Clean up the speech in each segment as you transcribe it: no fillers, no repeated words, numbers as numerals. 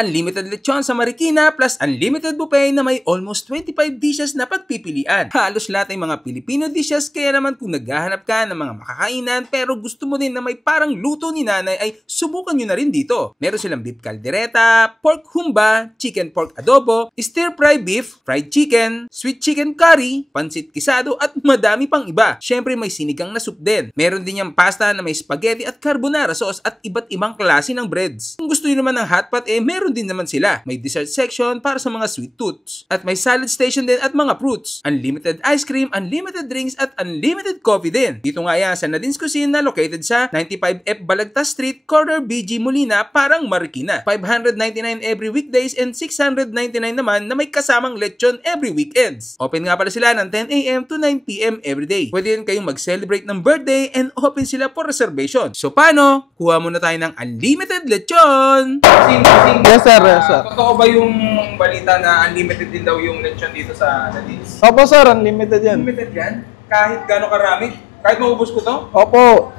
Unlimited lechon sa Marikina plus unlimited buffet na may almost 25 dishes na pagpipilian. Halos lahat ay mga Filipino dishes, kaya naman kung naghahanap ka ng mga makakainan pero gusto mo din na may parang luto ni nanay ay subukan nyo na rin dito. Meron silang beef caldereta, pork humba, chicken pork adobo, stir fry beef, fried chicken, sweet chicken curry, pansit kisado at madami pang iba. Syempre may sinigang na soup din. Meron din yung pasta na may spaghetti at carbonara sauce at iba't ibang klase ng breads. Kung gusto nyo naman ng hot pot meron din naman sila. May dessert section para sa mga sweet tooths. At may salad station din at mga fruits. Unlimited ice cream, unlimited drinks at unlimited coffee din. Dito nga yan sa Nadines Cuisine na located sa 95F Balagtas Street, corner BG Molina, parang Marikina. 599 every weekdays and 699 naman na may kasamang lechon every weekends. Open nga pala sila ng 10 AM to 9 PM every day. Pwede rin kayong mag-celebrate ng birthday and open sila for reservation. So paano? Kuha muna tayo ng unlimited lechon! Yes sir, yes sir. Totoo ba yung balita na unlimited din daw yung lechon dito sa Nadines? Opo sir, unlimited yan. Unlimited yan? Kahit gano'ng karami? Kahit maubos ko to? Opo.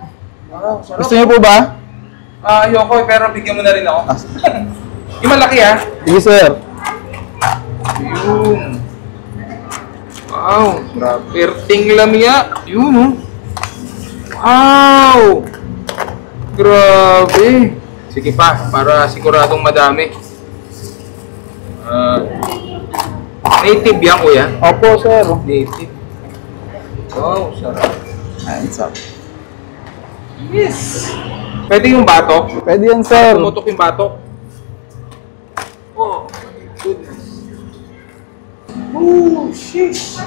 Wow, sarap. Gusto niyo po ba? Ayoko pero bigyan mo na rin ako. Yung malaki Sige sir. Yun. Wow, grabe. Perting lamia. Yun oh. Wow! Grabe. Sige pa, para siguradong madami. Native yan, kuya? Opo sir. Native. Wow, sarap. Hands up. Yes! Pwede yung batok? Pwede yan sir. Tumutok yung batok? Oh, my goodness. Oh, sheesh.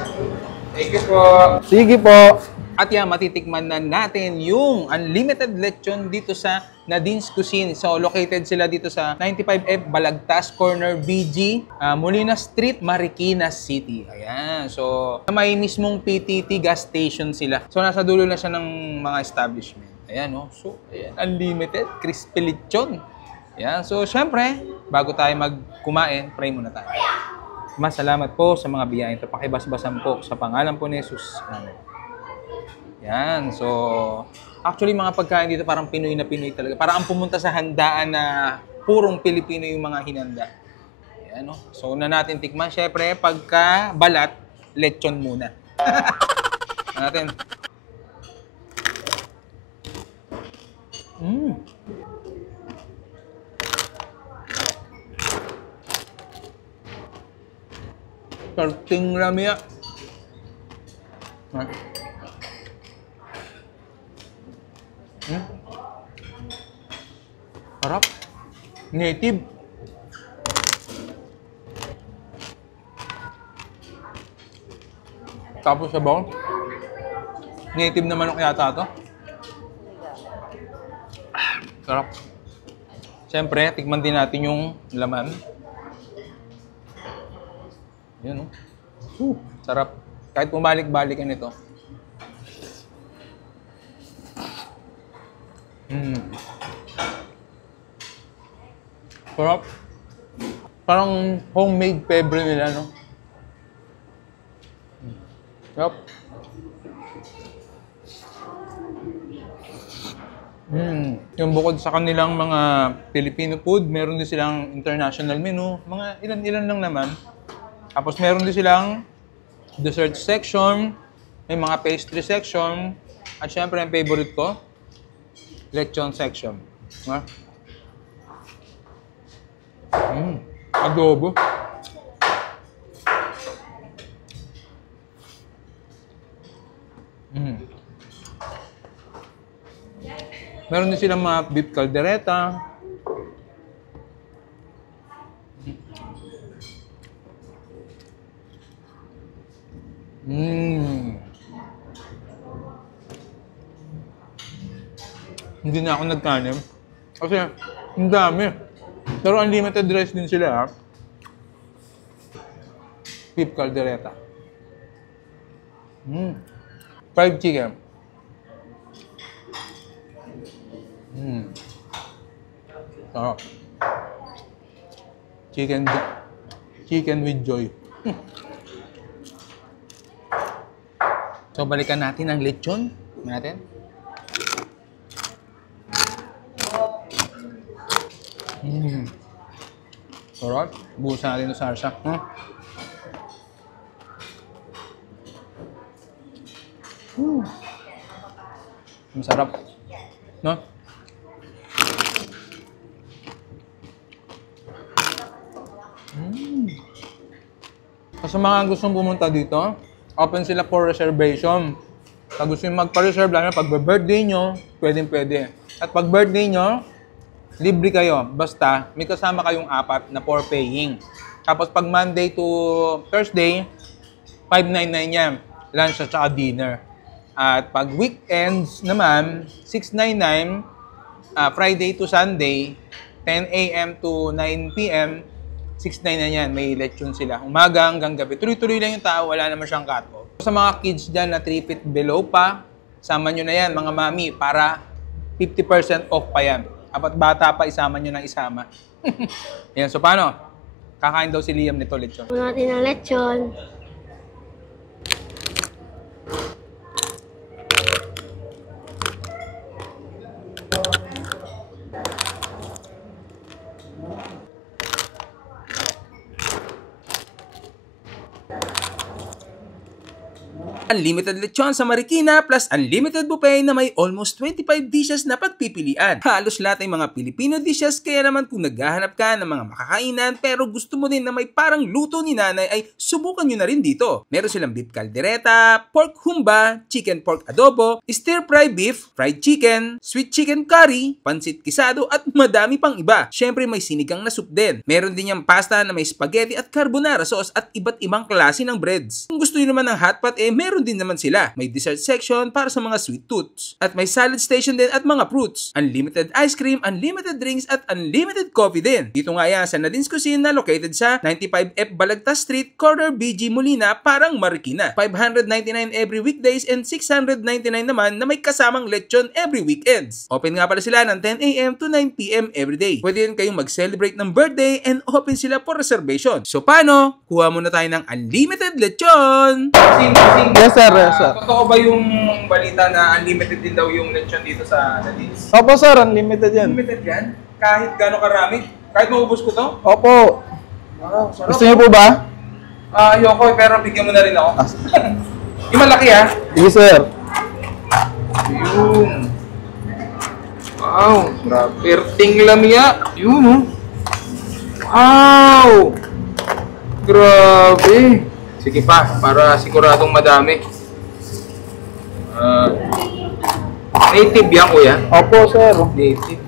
Thank you po. Sige po. At yan, matitikman na natin yung unlimited lechon dito sa Nadines Cuisine. So, located sila dito sa 95F Balagtas Corner BG, Molina Street, Marikina City. Ayan. So, may mismong PTT gas station sila. So, nasa dulo na siya ng mga establishment. Ayan, no? So, ayan, unlimited crispy lechon. Ayan. So, syempre, bago tayo magkumain, pray muna tayo. Salamat po sa mga biyayang ito. Pakibasbasan po sa pangalan po ni Jesus. Amen. Yan. So, actually mga pagkain dito parang Pinoy na Pinoy talaga. Parang ang pumunta sa handaan na purong Pilipino yung mga hinanda. Yan, no? So, una natin tikman. Syempre, pagka balat, lechon muna. Natin. Perting lamia. Sarap. Native. Tapos sa bawang. Native na manok yata ito. Sarap. Siyempre, tikman din natin yung laman. Yan, oh. Sarap. Kahit pumalik-balikan ito. Sarap. Parang homemade pebre nila, no? Sarap. Yung bukod sa kanilang mga Filipino food, meron din silang international menu. Mga ilan-ilan lang naman. Tapos meron din silang dessert section, may mga pastry section, at syempre ang favorite ko, lechon section. Adobo. Meron din silang mga beef caldereta. Hindi na ako nagkanim. Kasi, ang dami. Pero unlimited rice din sila, ha? Beef caldereta. Fried chicken. Sarap. Chicken with joy. So, balikan natin ang lechon. Natin. Sarap. Buhusan natin yung sarsa. Masarap. No? Sa mga gustong pumunta dito, open sila for reservation. Pag gusto nyo magpa-reserve, lalo na pag birthday nyo, pwede. At pag birthday nyo, libre kayo. Basta, may kasama kayong 4 na for paying. Tapos pag Monday to Thursday, 599 yan. Lunch at saka dinner. At pag weekends naman, 699, Friday to Sunday, 10 a.m. to 9 p.m., 699 na yan. May lechon sila. Umaga hanggang gabi. Tuloy-tuloy lang yung tao. Wala naman siyang cut-off. Sa mga kids dyan na 3 feet below pa, sama nyo na yan, mga mami, para 50% off pa yan. Apat bata pa, isama nyo ng isama. Yan, so paano? Kakain daw si Liam nito, lechon. Kunin natin ang lechon. Unlimited lechon sa Marikina plus unlimited buffet na may almost 25 dishes na pagpipilian. Halos lahat ay mga Filipino dishes, kaya naman kung naghahanap ka ng mga makakainan pero gusto mo din na may parang luto ni nanay, ay subukan nyo na rin dito. Meron silang beef caldereta, pork humba, chicken pork adobo, stir fry beef, fried chicken, sweet chicken curry, pansit kisado at madami pang iba. Syempre may sinigang na soup din. Meron din yung pasta na may spaghetti at carbonara sauce at iba't ibang klase ng breads. Kung gusto nyo naman ng hot pot, meron din naman sila. May dessert section para sa mga sweet tooths. At may salad station din at mga fruits. Unlimited ice cream, unlimited drinks at unlimited coffee din. Dito nga yan sa Nadines Cuisine na located sa 95F Balagtas Street, corner BG Molina, parang Marikina. 599 every weekdays and 699 naman na may kasamang lechon every weekends. Open nga pala sila ng 10 a.m. to 9 p.m. every day. Pwede din kayong mag-celebrate ng birthday and open sila for reservation. So paano? Kuha muna tayo ng unlimited lechon! Yes, sir. Yes, sir. Totoo ba yung balita na unlimited din daw yung lechon dito sa Nadines? Opo, sir. Unlimited yan. Unlimited yan? Kahit gano'ng karami? Kahit maubos ko to? Opo. Wow, sarap. Gusto niyo po ba? Ayoko, pero bigyan mo na rin ako. Yung malaki ha? Sige, sir. Yun. Wow, grabe. Perting lamya. Yun oh. Wow! Grabe. Sige pa, para siguradong madami. Native yan, kuya? Opo, sir. Native.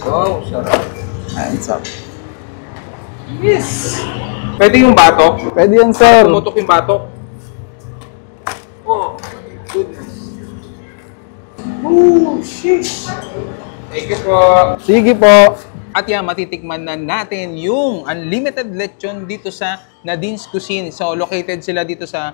Wow, sarap. Ayun, sir. Yes! Pwede yung batok? Pwede yan, sir. Tumutok yung batok? Oh, goodness. Oh, sheesh. Thank you po. Sige po. At yan, matitikman na natin yung unlimited lechon dito sa Nadines Cuisine. So, located sila dito sa